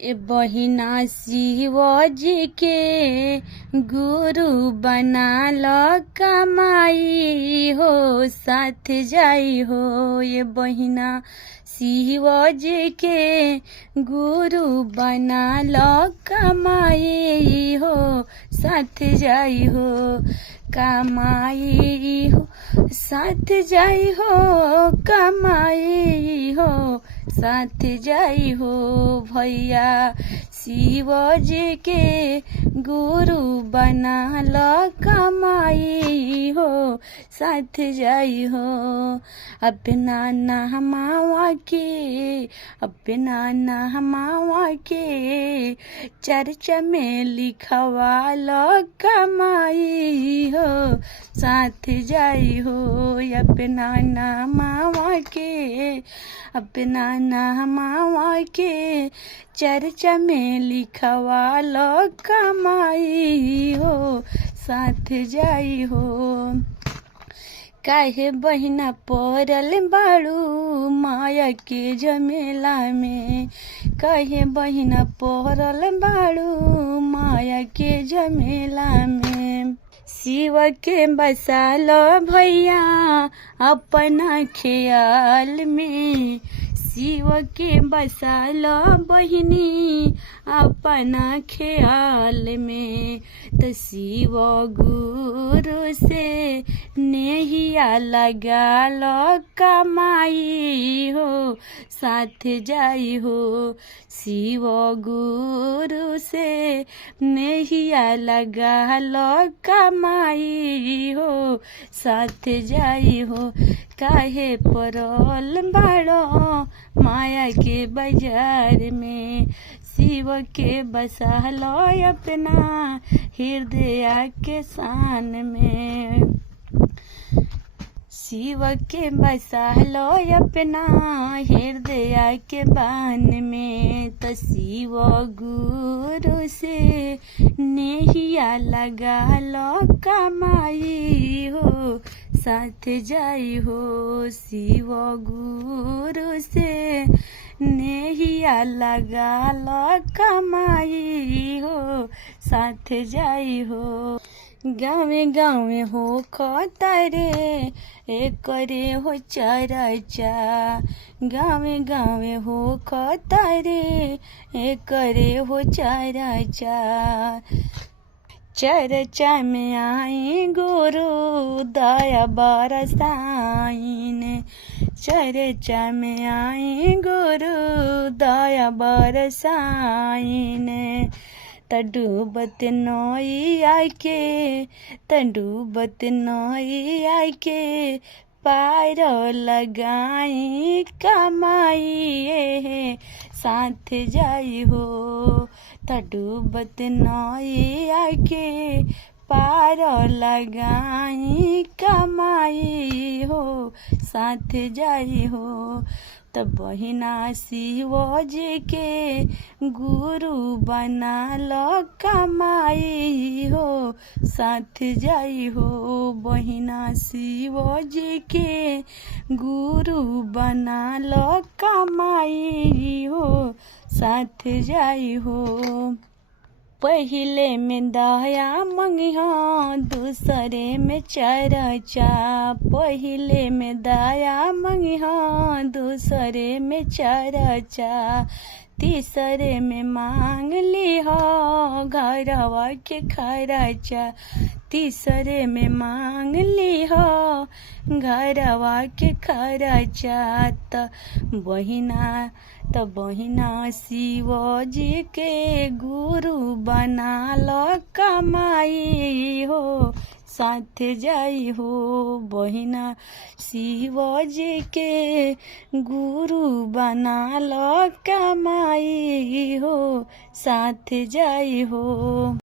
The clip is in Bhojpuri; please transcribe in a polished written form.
ए बहिना शिवजी के गुरु बना लो कमाई हो साथ जाई हो। ये बहिना शिवजी के गुरु बना लो कमाई हो साथ जाई हो। कमाई हो साथ जाई हो, कमाई हो साथ जाई हो। भैया शिवजी के गुरु बना लो कमाई हो साथ जाई हो। अपना नहमावा के अपना नहमावा के चर्चा में लिखवा लो कमाई हो साथ जाई हो। अपना नहमावा के अपना नहमावा के चर्चा में लिखवा लो कमाई हो साथ जाई हो। काहे बहिना पड़ल बाड़ू माया के झमेला में, काहे बहिना पड़ल बाड़ू माया के झमेला में। शिव के बसा लो भैया अपना ख्याल में, शिव के बसा लो बहिनी अपना ख्याल में। तो शिव गुरु से नेहिया लगा लो कमाई हो साथ जाई हो। शिव गुरु से नेहिया लगा लो कमाई हो साथ जाई हो। काहे पड़ल बाड़ो माया के बाजार में, शिव के बसा लो अपना हृदय के शान में। शिव के बसा लो अपना हृदय के बान में। तो शिव गुरु से नेहिया लगा लो कमाई हो साथ जाई हो। शिव गुरु से नेहिया लगा लो कमाई हो साथ जाई हो। गाँवे गाँवे हो खतरे करे हो चर्चा, गाँवे गाँवे हो खतरे करे हो चर्चा। चर्चा में आई गुरु दया बरसाइन, चर्चा में आई गुरु दया बरसाइन। डूबत नई आके डूबत नई आके पार लगाई कमाई साथ जाई हो। डूबत नई आके पार लगाई कमाई हो साथ जाई हो। तो बहिना शिवजी के गुरु बना लो कमाई हो साथ जाई हो। बहिना शिवजी के गुरु बना लो कमाई हो साथ जाई हो। पहिले में दया मंगिहा दूसरे में चर्चा, पहिले में दया मंगिहा दूसरे में चर्चा। तीसरे में मांग लिहा घरवा के खर्चा, तीसरे में मांग लिहा घरवा के खर्चा। तो बहिना शिवजी के गुरु बना लो कमाई हो साथ जाई हो। बहिना शिवजी के गुरु बना लो कमाई हो साथ जाई हो।